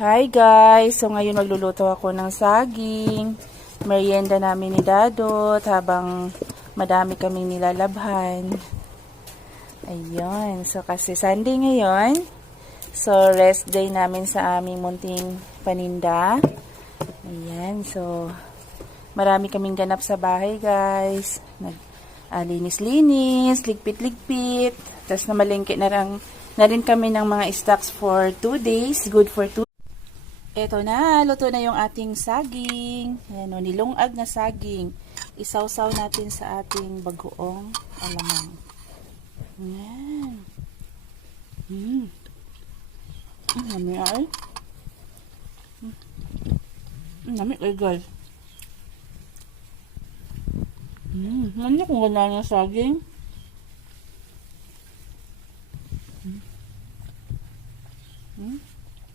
Hi guys! So ngayon magluluto ako ng saging. Merienda namin ni Dadot habang madami kaming nilalabhan. Ayun. So kasi Sunday ngayon. So rest day namin sa aming munting paninda. Ayan. So marami kaming ganap sa bahay guys. Linis-linis, ligpit-ligpit. Tapos namalengke na rin kami ng mga stocks for 2 days. Good for 2. Eto na, luto na yung ating saging. Ayan o, nilungag na saging. Isawsaw natin sa ating bagoong alamang. Ayan. Nami ay. Nami ay guys. Ano kung ganda ng saging?